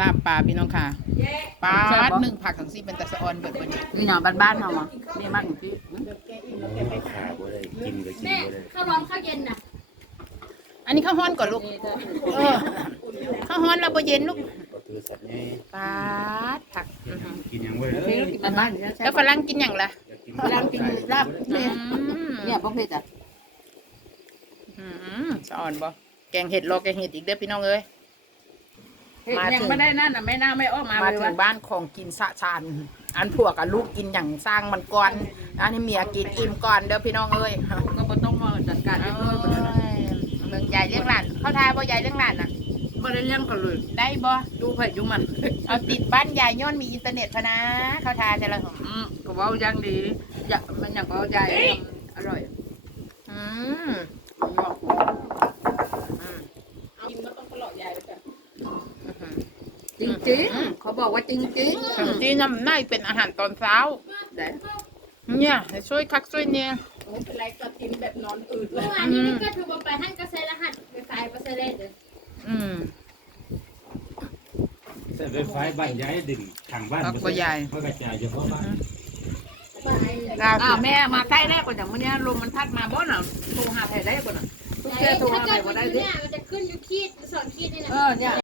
ลาบปลาพี่น้องค่ะ ปลาหนึ่งผักสังซีเป็นแต่สะออนเบิดบนนี่เนาะบ้านบ้านเนาะนี่มากจริงจริงแม่ข้าวร้อนข้าวเย็นน่ะอันนี้ข้าวฮ้อนก่อนลูกข้าวฮ้อนเราบ่เย็นลูกปลาผักกินยังเว้ยแล้วฝรั่งกินอย่างไระฝรั่งกินลาบเนี่ยพวกเพจอ่ะอืมสะออนบ่แกงเห็ดรอแกงเห็ดอีกเด้อพี่น้องเอ้ยมาถึงไม่ได้นั่นนะไม่น่าไม่ออกมามาถึงบ้านของกินสะชันอันผัวกับลูกกินอย่างสร้างมันก่อนอันนี้เมียกินอิ่มก่อนเด้อพี่น้องเอ้ยก็ต้องมาจัดการเลยเมืองใหญ่เรื่องหลานเขาทายว่าใหญ่เรื่องหลานอ่ะบมาเลี่ยงกันเลยได้บ่ดูไผ่ยุ่งมันเอาติดบ้านใหญ่ย้อนมีอินเทอร์เน็ตพนะเขาทายใช่ไหมอืมก็ว่าอย่างดีอยากมันอยากว่าใหญ่อร่อยจริงจิงเขาบอกว่าจริงจิงจริงจิงําไม่เป็นอาหารตอนเช้าเนี่ยช่วยคักช่วยเนี่ยโอ้ยไรก็กินแบบนอนอืดเลยอันนี้ก็ถือว่าไปให้กระเซาะรหัสไฟกระเซาะเลยอืมแต่ไฟใบใหญ่ดึงทางบ้านมันใหญ่ไม่กระจายเฉพาะบ้านอ้าวแม่มาใกล้แรกกว่าอย่างเมื่อนี้ลมมันพัดมาบ้านเราโทรหาแผ่ได้กว่าน่ะทุเ้าโก็ดเนี่ยมันจะขึ้นอยู่ขีดสอนขีดนี่นะเออเนี่ย